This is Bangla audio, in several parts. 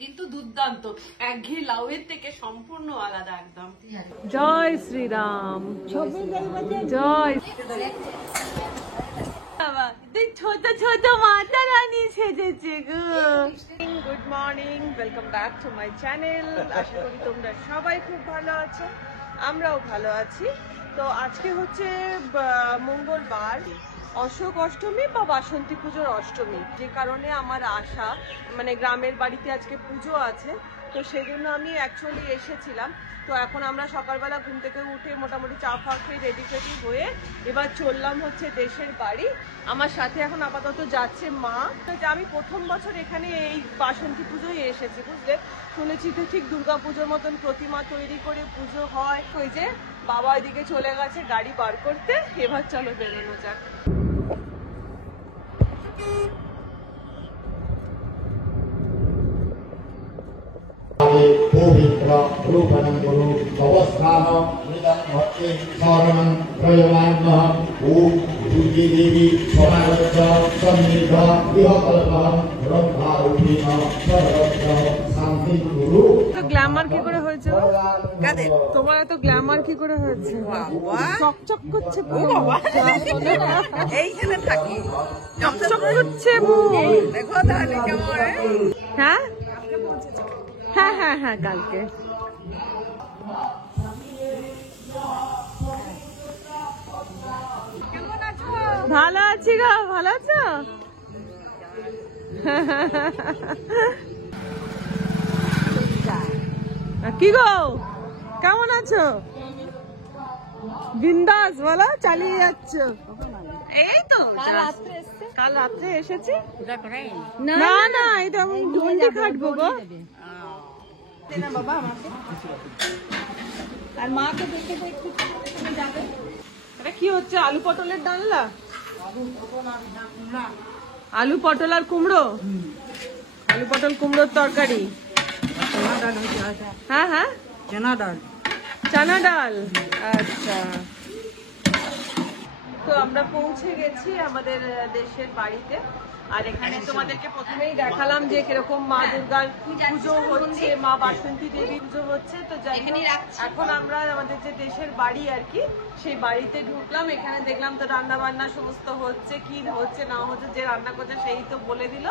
কিন্তু দুর্দান্ত, একঘেয়ে লাউয়ের থেকে সম্পূর্ণ আলাদা একদম। জয় শ্রীরাম, জয়। ছোট ছোট মাতা রানী সেজেছে গো। Good morning, welcome back to my channel. আশা করি তোমরা সবাই খুব ভালো আছো, আমরাও ভালো আছি। তো আজকে হচ্ছে মঙ্গলবার, অশোক অষ্টমী বা বাসন্তী পুজোর অষ্টমী, যে কারণে আমার আশা, মানে গ্রামের বাড়িতে আজকে পুজো আছে, তো সেজন্য আমি অ্যাকচুয়ালি এসেছিলাম। তো এখন আমরা সকালবেলা ঘুম থেকে উঠে মোটামুটি চা ফা খেয়ে রেডি ফেডি হয়ে এবার চললাম হচ্ছে দেশের বাড়ি। আমার সাথে এখন আপাতত যাচ্ছে মা। আমি প্রথম বছর এখানে এই বাসন্তী পুজোয় এসেছি, বুঝলে। শুনেছি তো ঠিক দুর্গা পুজোর মতন প্রতিমা তৈরি করে পুজো হয়। ওই যে বাবা এদিকে চলে গেছে গাড়ি বার করতে, এবার চলো বেরোনো যাক। পবিত্র রূপণং গুরু অবস্থান মৃদং ভক্তি স্মরণং প্রয়োগান্নঃ ওম দুর্গে দেবী সমাগচ্ছ সমৃদ্ধ গৃহকল্পং ব্রহ্মারূপিণ সর্বত্র শান্তি গুরু। তো গ্ল্যামার কি করে হয়েছে কাদের? তোমার এত গ্ল্যামার কি করে হয়েছে? চকচক করছে পুরো। এইখানে থাকি, চকচক করছে মুখ। দেখো তাহলে কেমন। হ্যাঁ হ্যাঁ হ্যাঁ হ্যাঁ, কালকে। ভালো আছি গো, ভালো আছো? কি গো, কেমন আছো? বিন্দাস বলো, চালিয়ে যাচ্ছ? এই তো কাল রাত্রে এসেছি। না না, এটা আমি ডন্ডি খাটবো গো। আর মাকে দেখে একটু যাবে। এটা কি হচ্ছে? আলু পটলের ডালনা? আলু পটল আর কুমড়ো? আলু পটল কুমড়োর তরকারি। হ্যাঁ হ্যাঁ, চানা ডাল। চানা ডাল, আচ্ছা। তো আমরা পৌঁছে গেছি আমাদের দেশের বাড়িতে। আর এখানে তোমাদেরকে প্রথমেই দেখালাম যে কিরকম মা দুর্গার পুজো হচ্ছে, মা বাসন্তী দেবী পুজো হচ্ছে। তো যাই হোক, এখন আমরা আমাদের যে দেশের বাড়ি আর কি, সেই বাড়িতে ঢুকলাম। এখানে দেখলাম তো রান্না বান্না সমস্ত হচ্ছে, কি হচ্ছে না হচ্ছে, যে রান্না করছে সেই তো বলে দিল।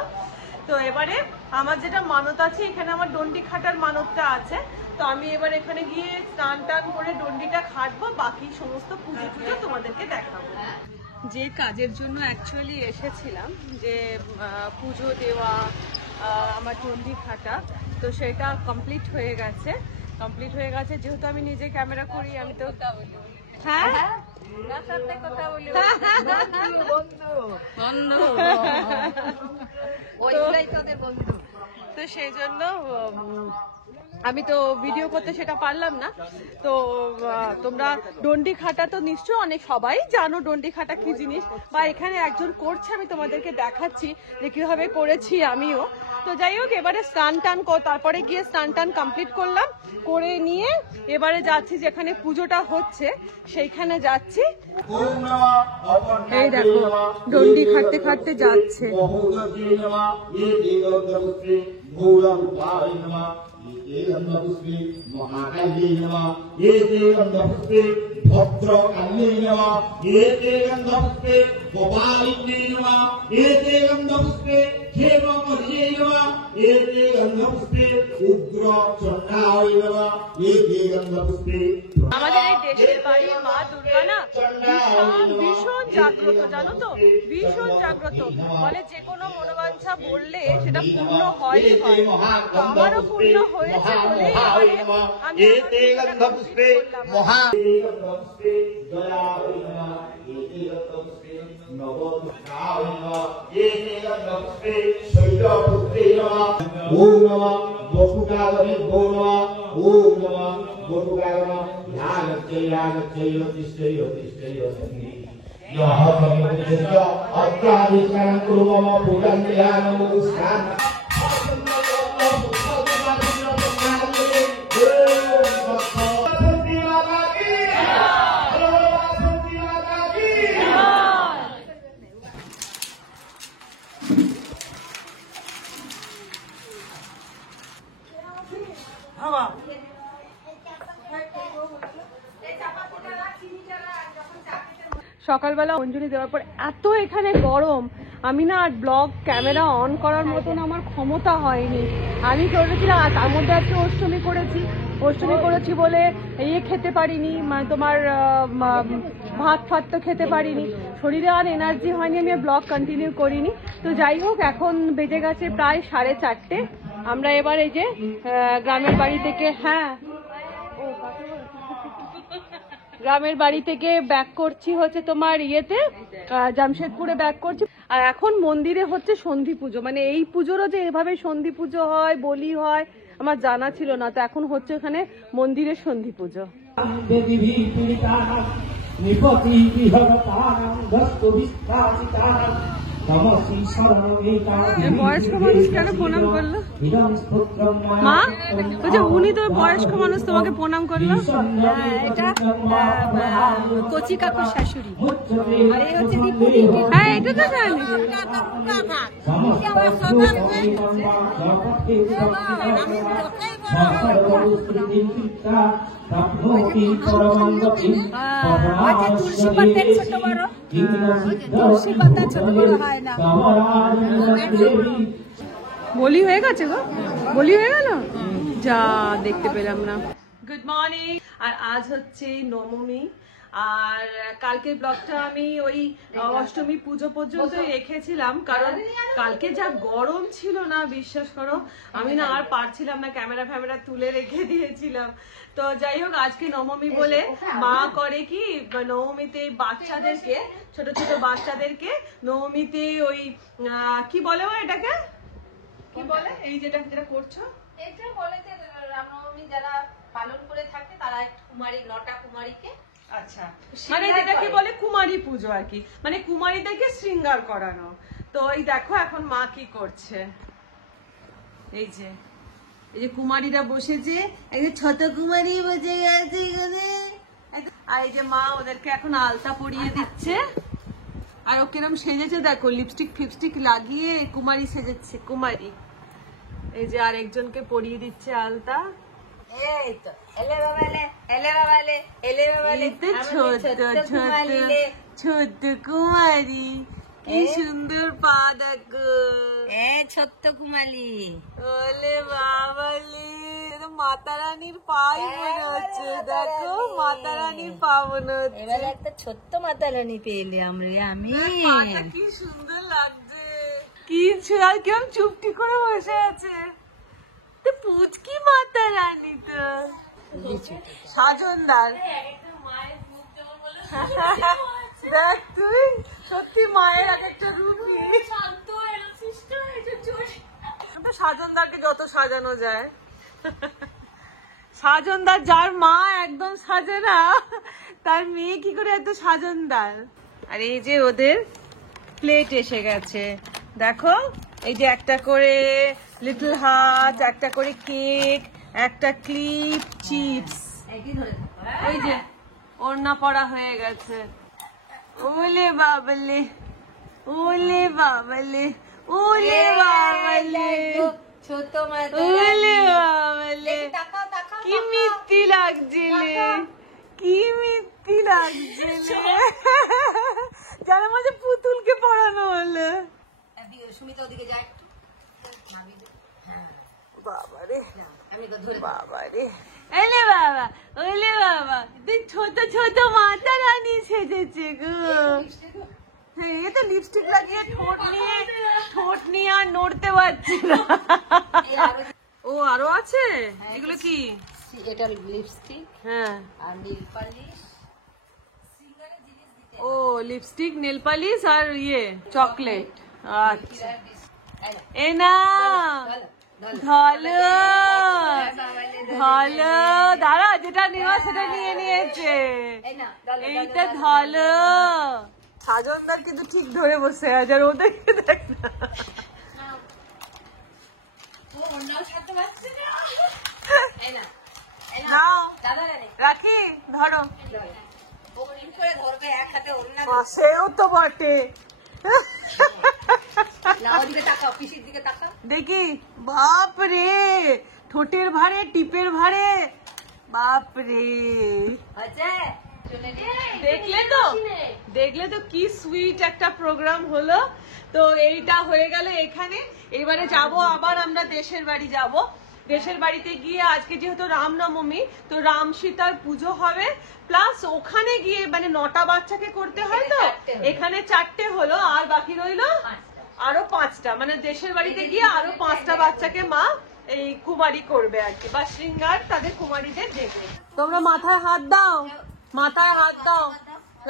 তো এবারে আমার যেটা মানত আছে, এখানে আমার ডন্ডি খাটার মানতটা আছে। তো আমি এবার এখানে গিয়ে স্নান টান করে ডন্ডিটা খাটবো, বাকি সমস্ত পুজো টুজো তোমাদেরকে দেখাবো। যে কাজের জন্য অ্যাকচুয়ালি এসেছিলাম, যে পুজো দেওয়া, আমার ডন্ডি খাটা, তো সেটা কমপ্লিট হয়ে গেছে। যেহেতু আমি নিজে ক্যামেরা করি, আমি তো হ্যাঁ তো সেই জন্য আমি তো ভিডিও করতে সেটা পারলাম না। তো তোমরা ডন্ডি খাটা তো নিশ্চয়ই অনেক সবাই জানো ডন্ডি খাটা কি জিনিস, বা এখানে একজন করছে, আমি তোমাদেরকে দেখাচ্ছি যে কিভাবে করেছি আমিও। তো যাই হোক, এবারে স্নান টান তারপরে গিয়ে স্নান টান কমপ্লিট করলাম, করে নিয়ে এবারে যাচ্ছি যেখানে পুজোটা হচ্ছে সেইখানে যাচ্ছি। এই দেখো ডন্ডি খাটতে খাটতে যাচ্ছে। महाकाली नमः ये गंधपुष्पे भद्रकाली नमः ये गंधपुष्पे गोपालिनी नमः ये गंधपुष्पे क्षेममर्ये नमः ये गंधपुष्पे उग्र चंडाय नमः ये गंधपुष्पे। আমাদের এই দেশের বাড়ি মা দুর্গা না ভীষণ জাগ্রত, জানো তো, ভীষণ জাগ্রত। বলে যে কোনো মনোবাঞ্ছা বললে সেটা পূর্ণ হয়। আমারও পূর্ণ হয়েছে বলেই আমি সকালবেলা অঞ্জলি দেওয়ার পর এত এখানে গরম, আমি না আর ব্লগ ক্যামেরা অন করার মতন আমার ক্ষমতা হয়নি। আমি করেছিলাম, তার মধ্যে আজকে অষ্টমী করেছি বলে খেতে পারিনি, মানে তোমার ভাত ফাত তো খেতে পারিনি, শরীরে আর এনার্জি হয়নি, আমি ব্লগ কন্টিনিউ করিনি। তো যাই হোক, এখন বেজে গেছে প্রায় 4:30। আমরা এবার এই যে গ্রামের বাড়ি থেকে গ্রামের বাড়ি থেকে ব্যাক করছি হচ্ছে তোমার জামশেদপুরে ব্যাক করছি। আর এখন মন্দিরে হচ্ছে সন্ধি পুজো, মানে এই পুজোরও যে এভাবে সন্ধি পুজো হয়, বলি হয়, আমার জানা ছিল না। তো এখন হচ্ছে ওখানে মন্দিরে সন্ধি পুজো। বয়স্ক মানুষ কেন প্রণাম করলো? মা বলছে উনি তো বয়স্ক মানুষ, তোমাকে প্রণাম করলো। এটা কচি কাকুর শাশুড়ি। আর এই হচ্ছে হ্যাঁ, এটা তো জানি। তুলসী পাতা ছোট বড়, তুলসী পাতা ছোট বড় হয় না। বলি হয়ে গেছে গো, বলি হয়ে গেল, যা দেখতে পেলাম না। Good morning. আর আজ হচ্ছে নবমী, আর কালকের ব্লগটা আমি ওই অষ্টমী পুজো পর্যন্ত রেখেছিলাম, কারণ কালকে যা গরম ছিল না, বিশ্বাস করো আমি না আর পারছিলাম না, ক্যামেরা ফ্যামেরা তুলে রেখে দিয়েছিলাম। তো যাই হোক, আজকে নবমী বলে মা করে কি, নবমীতে বাচ্চাদেরকে, ছোট ছোট বাচ্চাদেরকে নবমীতে ওই কি বলে এটাকে, কি বলে এই যেটা করছো? এটা বলে যে রামনবমী যারা পালন করে থাকে তারা কুমারী, 9টা কুমারীকে, আচ্ছা, মানে যেটাকে বলে কুমারী পুজো আর কি, মানে কুমারীদেরকে শৃঙ্গার করানো। তো এই দেখো এখন মা কি করছে, এই যে কুমারীরা বসেছে, এই যে ছোট কুমারী বসে গেছে এখানে, আর এই যে মা ওদেরকে এখন আলতা পরিয়ে দিচ্ছে। আর ও কিরম সেজেছে দেখো, লিপস্টিক ফিপস্টিক লাগিয়ে কুমারী সেজেছে, কুমারী। এই যে আরেকজনকে পরিয়ে দিচ্ছে আলতা। এই তো এলে বাবালে, এলে বাবালে, এলে বাবালে, ছোট্ট কুমারী, কি সুন্দর পা দেখো, ছোট্ট কুমারী। ওলে বাবালে, মাতা রানীর পাই মনে হচ্ছে, দেখো মাতা রানীর পা মনে হচ্ছে। এবার একটা ছোট্ট মাতা রানী পেলে আমি। পাটা কি সুন্দর লাগছে, কি আর কেমন চুপটি করে বসে আছে, তো পুচকি মাতা রানী তো সাজনদার। দেখ তুই সত্যি মায়ের এক একটা রূপ নিয়ে সাজনদারকে যত সাজানো যায়, সাজনদার যার মা একদম সাজে না, তার মেয়ে কি করে এত সাজনদার। আর এই যে ওদের প্লেট এসে গেছে, দেখো এই যে একটা করে লিটল হার্ট, একটা করে কেক, একটা ক্লিপ, চিপস, ওই যে ওড়না পরা হয়ে গেছে। ওলে বাবালে, ওলে বাবালে, ওলে বাবালে, ছোট মাতা, ওলে বাবালে, কি মিষ্টি লাগছিলে, কি মিষ্টি লাগছিলে, যার মাঝে পুতুলকে পড়ানো হলো। সুমিতা ওদিকে যায় একটু, বাবারে আমি ধরে বাবারে, এলে বাবা, ওলে বাবা, ছোট ছোট মাতা রানী সেজেছে গো। হ্যাঁ, এ তো লিপস্টিক লাগিয়ে ঠোঁট নিয়ে আর নড়তে পারছি না। ও আরো আছে, এগুলো কি? এটা লিপস্টিক, হ্যাঁ, আর নীল পালিশ। ও লিপস্টিক, নেল পালিশ আর চকলেট। আচ্ছা, এ না ধলো ধলো, দাঁড়া, যেটা নেওয়া সেটা নিয়ে নিয়েছে, এইটা ধলো। সাজনদার কিন্তু ঠিক ধরে বসে আছে, আর ওদেরকে দেখ না, রাখি ধরো, সেও তো বটে। দেখি, বাপ রে, ঠোঁটের ভারে, টিপের ভারে, বাপরে। দেখলে তো কি সুইট একটা প্রোগ্রাম হলো। তো এইটা হয়ে গেল এখানে। এবারে যাব আবার আমরা দেশের বাড়ি যাব। দেশের বাড়িতে গিয়ে আজকে যেহেতু রামনবমী, তো রাম সীতার পুজো হবে, প্লাস ওখানে গিয়ে মানে 9টা বাচ্চাকে করতে হয়, তো এখানে 4টে হলো, আর বাকি রইলো আরো 5টা, মানে দেশের বাড়িতে গিয়ে আরো 5টা বাচ্চাকে মা এই কুমারী করবে আর কি, বা শৃঙ্গার তাদের কুমারীদের দেবে। তোমরা মাথায় হাত দাও, মাথায় হাত দাও,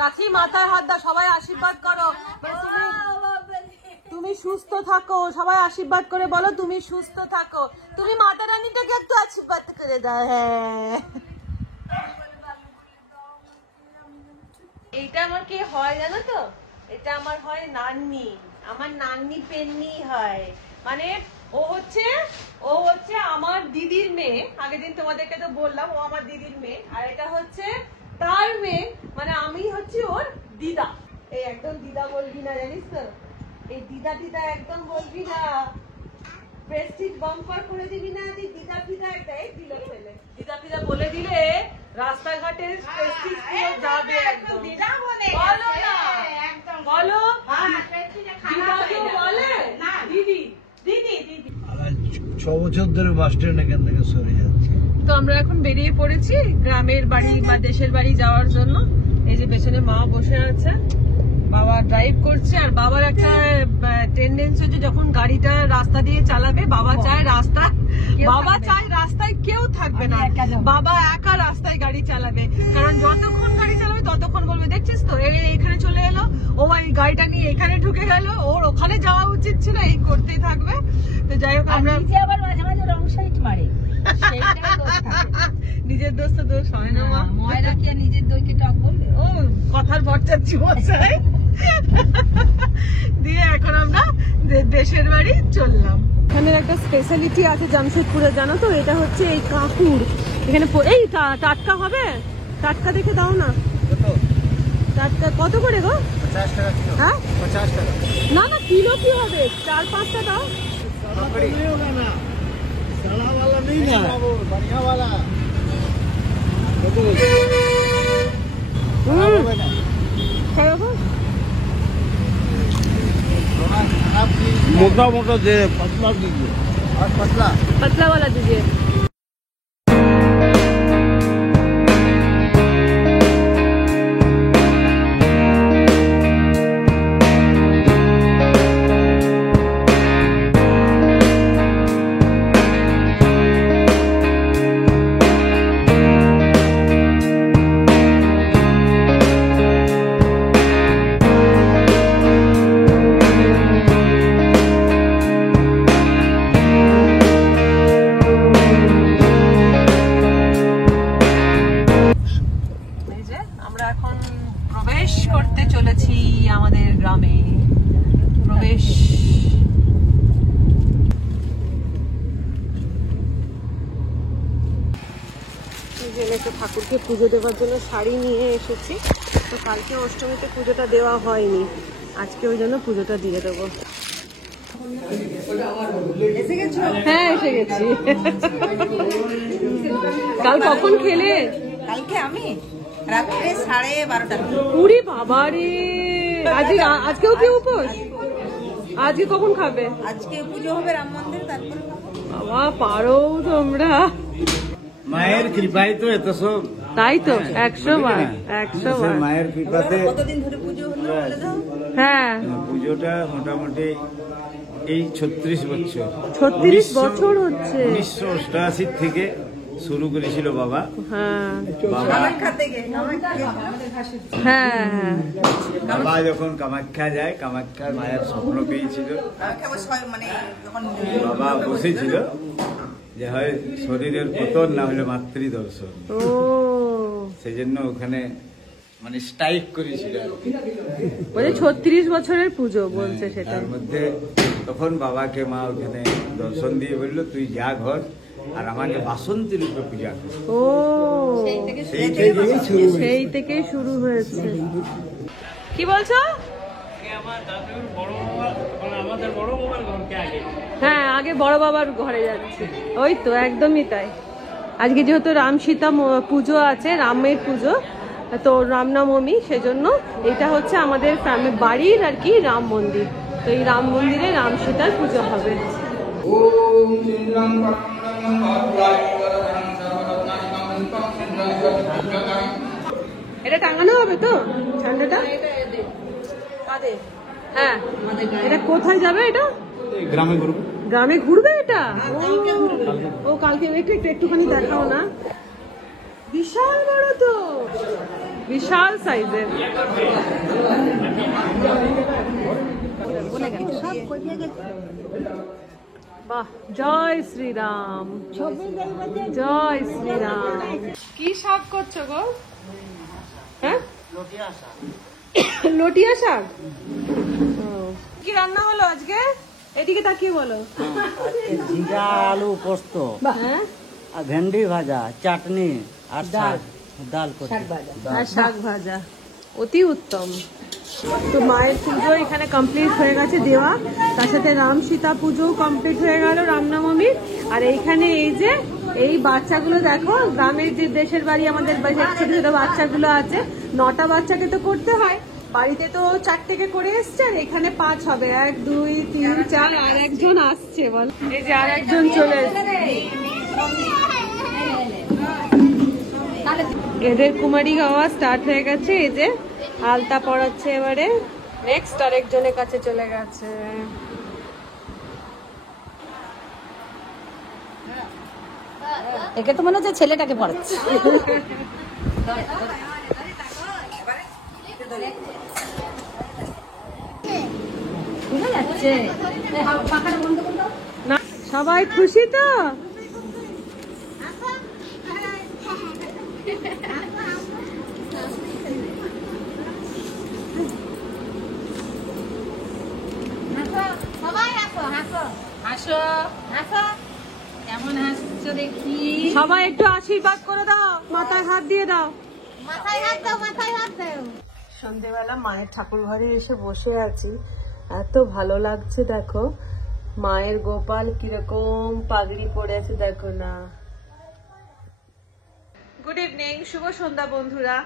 রাখি মাথায় হাত দাও, সবাই আশীর্বাদ করো। তুমি সুস্থ থাকো, সবাই আশীর্বাদ করে বলো তুমি সুস্থ থাকো। তুমি মাতা রানীটাকে একটু আশীর্বাদ করে দাও। হ্যাঁ, এইটা আমার কি হয় জানো তো, এটা আমার হয় নান্নি, আমার নান্নি পেন্নি হয়। মানে ও হচ্ছে আমার দিদির মেয়ে, আগের দিন তোমাদেরকে তো বললাম ও আমার দিদির মেয়ে, আর এটা হচ্ছে তার মেয়ে, মানে আমি হচ্ছে ওর দিদা। এই একদম দিদা বলবি না, জানিস তো, এই দিদা দিদা একদম বলবি না, প্রেস্টিজ বাম্পার করে দিবি না। দিদা ফিদা একটাই দিল ফেলে, দিদা ফিদা বলে দিলে রাস্তাঘাটে প্রেস্টিজ পুরো যাবে একদম। দিদা বলে বলো না, একদম বলো, দিদা কেউ বলে না, দিদি দিদি দিদি। 6 বছর ধরে বাস ট্রেন এখান থেকে সরে যাচ্ছে। তো আমরা এখন বেরিয়ে পড়েছি গ্রামের বাড়ি বা দেশের বাড়ি যাওয়ার জন্য। এই যে পেছনে মা বসে আছে, বাবা ড্রাইভ করছে, আর বাবার একটা টেন্ডেন্সি হচ্ছে যখন গাড়িটা রাস্তা দিয়ে চালাবে, বাবা চায় রাস্তায় কেউ থাকবে না, বাবা একা রাস্তায় গাড়ি চালাবে। কারণ যতক্ষণ গাড়ি চালাবে ততক্ষণ বলবে দেখছিস তো এখানে চলে এলো, ও ভাই গাড়িটা নিয়ে এখানে ঢুকে গেল, ওর ওখানে যাওয়া উচিত ছিল, এই করতেই থাকবে। তো যাই হোক, আমরা আবার মাঝে মাঝে রং সাইড মারে, নিজের দোষ তো দোষ হয় না মা, ময়রা কি নিজের দইকে টক বলবে? ও কথার ভরচাচ্ছি বসাই। দিয়ে এখন আমরা দেশের বাড়ি চললাম। এখানের একটা স্পেশালিটি আছে জামশেদপুরে, জানো তো, এটা হচ্ছে এই কাঁকুড়। এখানে এই টাটকা হবে, টাটকা দেখে দাও না। টাটকা কত করে গো? 50 টাকা কিলো। হ্যাঁ 50 টাকা। না না, কিলো কি হবে, 4-5টা দাও। सड़ा वाला नहीं है, बढ़िया वाला। मोटा मोटा दे, पतला दीजिए। और पतला वाला दीजिए। ঠাকুরকে পুজো দেওয়ার জন্য শাড়ি নিয়ে এসেছি, তো কালকে অষ্টমীতে পুজোটা দেওয়া হয়নি, আজকে ওই জন্য পুজোটা দিয়ে দেবো। হ্যাঁ এসে গেছি। কাল কখন খেলে? কালকে আমি রাত্রে 12:30টা। পুরি বাবা রে, আজকেও কি উপোস? আজকে কখন খাবে? আজকে পুজো হবে রাম মন্দির, তারপরে বাবা পারো তোমরা। মায়ের কৃপায় তো এত সব, তাই তো 100 বার 100 বার মায়ের কৃপাতে। কতদিন ধরে পুজো হলো বলে দাও? হ্যাঁ পুজোটা মোটামুটি এই 36 বছর। 36 বছর হচ্ছে। 1988 থেকে শুরু করেছিল বাবা। হ্যাঁ কামাখ্যা থেকে, হ্যাঁ বাবা যখন কামাখ্যা যায়, কামাখ্যার মায়ের স্বপ্ন পেয়েছিল, মানে যখন বাবা বসেছিল যে হয় শরীরের পতন না হলে মাতৃ দর্শন, ও সেই জন্য ওখানে মানে স্ট্রাইক করেছিল। বলে 36 বছরের পুজো বলছে সেটা। তার মধ্যে তখন বাবাকে মা ওখানে দর্শন দিয়ে বললো তুই যা ঘর আর আমাকে বাসন্তী রূপে পূজা কর। ও সেই থেকেই শুরু হয়েছে। কি বলছো? আমার দাদুর বড় মোবাইল, আমাদের বড় মোবাইল ঘরকে আগে হ্যাঁ আগে বড় বাবার ঘরে যাচ্ছি। ওই তো একদমই তাই। আজকে যেহেতু রাম সীতা পুজো আছে, রামের পুজো, তো রামনবমী, সেজন্য এটা হচ্ছে আমাদের বাড়ির আর কি রাম মন্দির। তো এই রাম মন্দিরে রাম সীতার পুজো হবে। এটা টাঙানো হবে তো ঝান্ডাটা? হ্যাঁ, এটা কোথায় যাবে? এটা গ্রামে ঘুরবো। গ্রামে ঘুরবে এটা? ও কালকে একটুখানি দেখাও না। বিশাল বড় তো, বিশাল সাইজের। বাহ, জয় শ্রীরাম, জয় শ্রীরাম। কি শাক করছো গো? হ্যাঁ, লটিয়া শাক। কি রান্না হলো আজকে? এদিকে তাকিয়ে বলো। জিরা আলু পোস্ত, হ্যাঁ, আর ভেন্ডি ভাজা, চাটনি আর ডাল, আর শাক ভাজা। অতি উত্তম। তো মায়ের পুজো এখানে কমপ্লিট হয়ে গেছে দেওয়া, তার সাথে রাম সীতা পুজো কমপ্লিট হয়ে গেল রামনবমী। আর এইখানে এই যে এই বাচ্চাগুলো দেখো, গ্রামের যে দেশের বাড়ি আমাদের ছোট ছোট বাচ্চাগুলো আছে, 9টা বাচ্চাকে তো করতে হয়, বাড়িতে তো 4টেকে করে এসছে, আর এখানে 5 হবে। 1 2 3 4, আর একজন আসছে। বল, এই যে আর একজন চলে এসছে। এদের কুমারী গাওয়া স্টার্ট হয়ে গেছে। এই যে আলতা পড়াচ্ছে এবারে। নেক্সট আরেকজনের কাছে চলে গেছে। একে তো মনে হচ্ছে ছেলেটাকে পড়াচ্ছে। বুঝা যাচ্ছে না, সবাই খুশি তো? সবাই হাসো হাসো হাসো হাসো, কেমন হাসছো দেখি। সবাই একটু আশীর্বাদ করে দাও, মাথায় হাত দিয়ে দাও। মাথায় হাত দাও, মাথায় হাত দাও। সন্ধ্যেবেলা মায়ের ঠাকুর ঘরে এসে বসে আছি, এত ভালো লাগছে। দেখো মায়ের গোপাল কিরকম পাগড়ি পরে আছে, দেখো না। গুড ইভিনিং, শুভ সন্ধ্যা বন্ধুরা।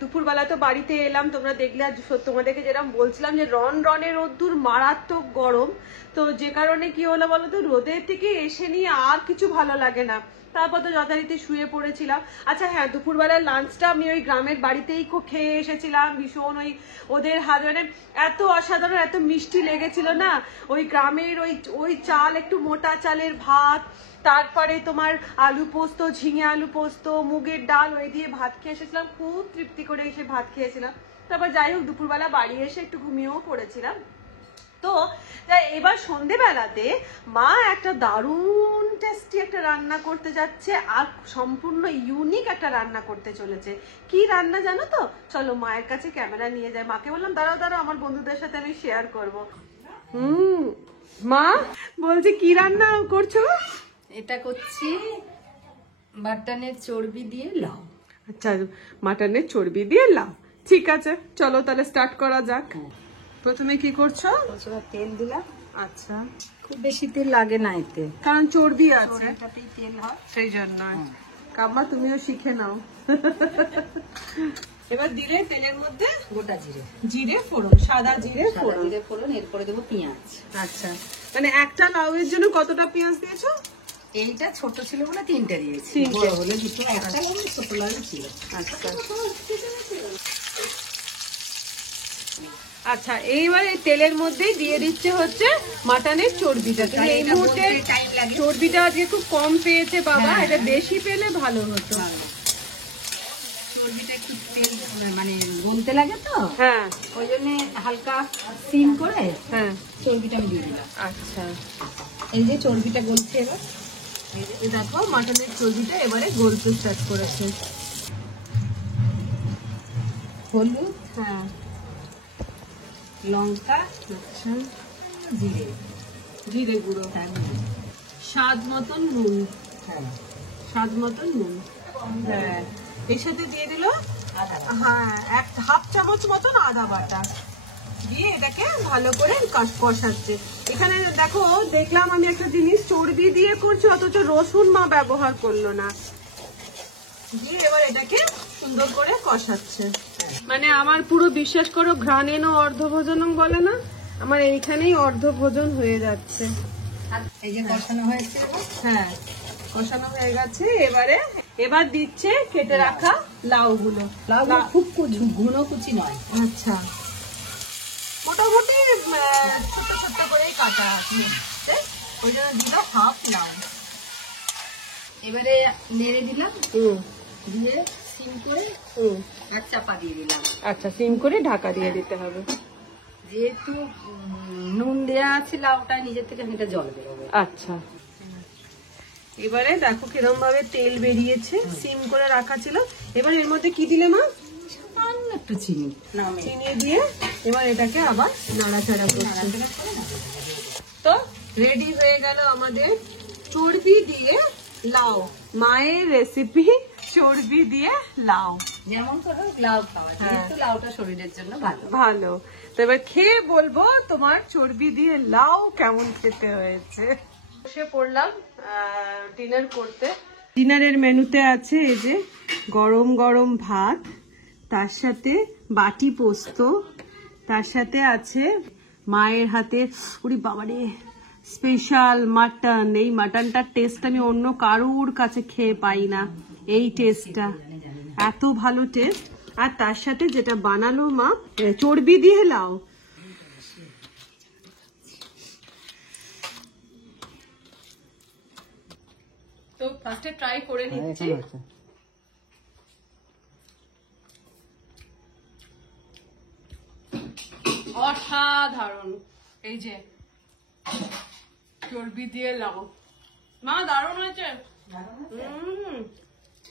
দুপুরবেলা তো বাড়িতে এলাম, তোমরা দেখলে। আর তোমাদেরকে যেরকম বলছিলাম যে রনের রোদ্দুর মারাত্মক গরম, তো যে কারণে কি হলো বলো তো, রোদের থেকে এসে নিয়ে আর কিছু ভালো লাগে না। তারপর তো যথারীতি শুয়ে পড়েছিলাম। আচ্ছা হ্যাঁ, দুপুরবেলার লাঞ্চটা আমি ওই গ্রামের বাড়িতেই খেয়ে এসেছিলাম। ভীষণ ওদের হাত, মানে এত অসাধারণ, এত মিষ্টি লেগেছিল না। ওই গ্রামের ওই চাল, একটু মোটা চালের ভাত, তারপরে তোমার আলু পোস্ত, ঝিঙে আলু পোস্ত, মুগের ডাল, ওই দিয়ে ভাত খেয়ে এসেছিলাম। খুব তৃপ্তি করে এসে ভাত খেয়েছিলাম। তারপর যাই হোক, দুপুরবেলা বাড়ি এসে একটু ঘুমিয়েও পড়েছিলাম। তো এবার সন্ধেবেলাতে মা একটা দারুণ টেস্টি একটা রান্না করতে যাচ্ছে, আর সম্পূর্ণ ইউনিক একটা রান্না করতে চলেছে। কি রান্না জানো তো? চলো মায়ের কাছে ক্যামেরা নিয়ে যাই। মাকে বললাম দাঁড়াও আমার বন্ধুদের সাথে আমি শেয়ার করব। মা বলছে কি রান্না করছো? এটা করছি মাটনের চর্বি দিয়ে লাউ। আচ্ছা, মাটনের চর্বি দিয়ে লাউ। ঠিক আছে, চলো তাহলে স্টার্ট করা যাক। প্রথমে কি করছো? তেল দিলাম। আচ্ছা, খুব বেশি তেল লাগে না এতে, কারণ চর্বি আছে, এটাতেই তেল হয়, সেই জন্য। কাম্মা তুমিও শিখে নাও। এবার দিলে তেলের মধ্যে গোটা জিরে, জিরে ফোড়ন, সাদা জিরে ফোড়ন, জিরে ফোড়ন, এরপরে দেবো পেঁয়াজ। আচ্ছা, মানে একটা লাউয়ের জন্য কতটা পেঁয়াজ দিয়েছো? এইটা ছোট ছিল বলে 3টে দিয়েছি, 3টে। বড় হলে দুটো, একটা লাউ ছোট লাউ ছিল। আচ্ছা আচ্ছা, এইবারে তেলের মধ্যেই দিয়ে দিচ্ছে হচ্ছে মাটনের চর্বিটা। কিন্তু এই মুহূর্তে চর্বিটা আজকে খুব কম পেয়েছে বাবা, এটা বেশি পেলে ভালো হতো। চর্বিটা একটু তেল মানে গলতে লাগে তো, হ্যাঁ, ওই জন্য হালকা সিম করে হ্যাঁ, চর্বিটা আমি দিয়ে দিলাম। আচ্ছা, এই যে চর্বিটা গলছে এবার, এই দেখো মাটনের চর্বিটা এবারে গলতে স্টার্ট করেছে। হলুদ, হ্যাঁ, লঙ্কা, আচ্ছা, জিরে, জিরে গুঁড়ো, স্বাদ মতন নুন, স্বাদ মতন নুন, হ্যাঁ, এর সাথে দিয়ে দিল হ্যাঁ 1/2 চামচ মতন আদা বাটা। দিয়ে এটাকে ভালো করে কষাচ্ছে। এখানে দেখো দেখলাম আমি একটা জিনিস, চর্বি দিয়ে করছে অথচ রসুন মা ব্যবহার করলো না, দিয়ে এবার এটাকে সুন্দর করে কষাচ্ছে। মানে আমার পুরো বিশ্বাস করো ঘ্রাণেন ও অর্ধভোজনং বলে না, আমার এইখানেই অর্ধভোজন হয়ে যাচ্ছে। এই যে কষানো হয়েছে, হ্যাঁ কষানো হয়ে গেছে। এবার দিচ্ছে কেটে রাখা লাউ গুলো। খুব ঘন কুচি নয়, আচ্ছা মোটামুটি ছোট ছোট করেই কাটা আছে, ওই জন্য দিল হাফ লাউ। এবারে নেড়ে দিলাম, দিয়ে সিম করে আর চাপা দিয়ে দিলাম। আচ্ছা সিম করে ঢাকা দিয়ে দিতে হবে। যেহেতু নুন দেওয়া আছে লাউটা নিজের থেকে এটা জল বেরোবে। আচ্ছা এবারে দেখো কিরম ভাবে তেল বেরিয়েছে, সিম করে রাখা ছিল। এবার এর মধ্যে কি দিলে মা? সামান্য একটু চিনি চিনি দিয়ে এবার এটাকে আবার নাড়াচাড়া করছে। তো রেডি হয়ে গেল আমাদের চর্বি দিয়ে লাউ, মায়ের রেসিপি চর্বি দিয়ে লাউ। যেমন করো লাউ খাওয়া, যেহেতু লাউটা শরীরের জন্য ভালো। ভালো, তো এবার খেয়ে বলবো তোমার চর্বি দিয়ে লাউ কেমন খেতে হয়েছে। বসে পড়লাম ডিনার করতে। ডিনারের মেনুতে আছে এই যে গরম গরম ভাত, তার সাথে বাটি পোস্ত, তার সাথে আছে মায়ের হাতে উড়ি বাবারে স্পেশাল মাটন। এই মাটনটার টেস্ট আমি অন্য কারোর কাছে খেয়ে পাই না, এই টেস্টটা এত ভালো টেস্ট। আর তার সাথে যেটা বানালো মা চর্বি দিয়ে লাউ, তো ফার্স্টে ট্রাই করে নিচ্ছি। অসাধারণ, এই যে চর্বি দিয়ে লাউ, মা দারুণ হয়েছে,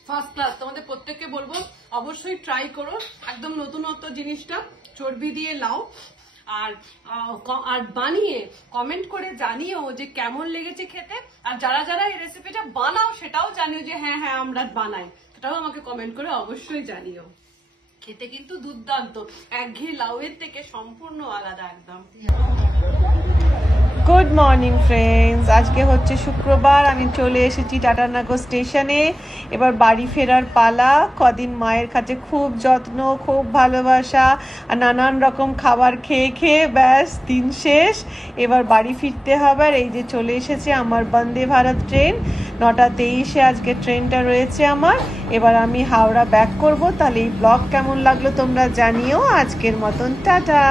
ফার্স্ট ক্লাস। তোমাদের প্রত্যেককে বলবো অবশ্যই ট্রাই করো, একদম নতুনত্ব জিনিসটা চর্বি দিয়ে লাউ। আর বানিয়ে কমেন্ট করে জানিও যে কেমন লেগেছে খেতে। আর যারা যারা এই রেসিপিটা বানাও সেটাও জানিও যে হ্যাঁ হ্যাঁ আমরা বানাই, সেটাও আমাকে কমেন্ট করে অবশ্যই জানিও। খেতে কিন্তু দুর্দান্ত, একঘেয়ে লাউয়ের থেকে সম্পূর্ণ আলাদা একদম। গুড মর্নিং ফ্রেন্ডস, আজকে হচ্ছে শুক্রবার, আমি চলে এসেছি টাটানগর স্টেশনে। এবার বাড়ি ফেরার পালা। কদিন মায়ের কাছে খুব যত্ন, খুব ভালোবাসা আর নানান রকম খাবার খেয়ে খেয়ে ব্যাস দিন শেষ। এবার বাড়ি ফিরতে হবে। আর এই যে চলে এসেছে আমার বন্দে ভারত ট্রেন, 9:23 আজকে ট্রেনটা রয়েছে আমার। এবার আমি হাওড়া ব্যাক করব। তাহলে এই ব্লগ কেমন লাগলো তোমরা জানিও। আজকের মতন টাটা।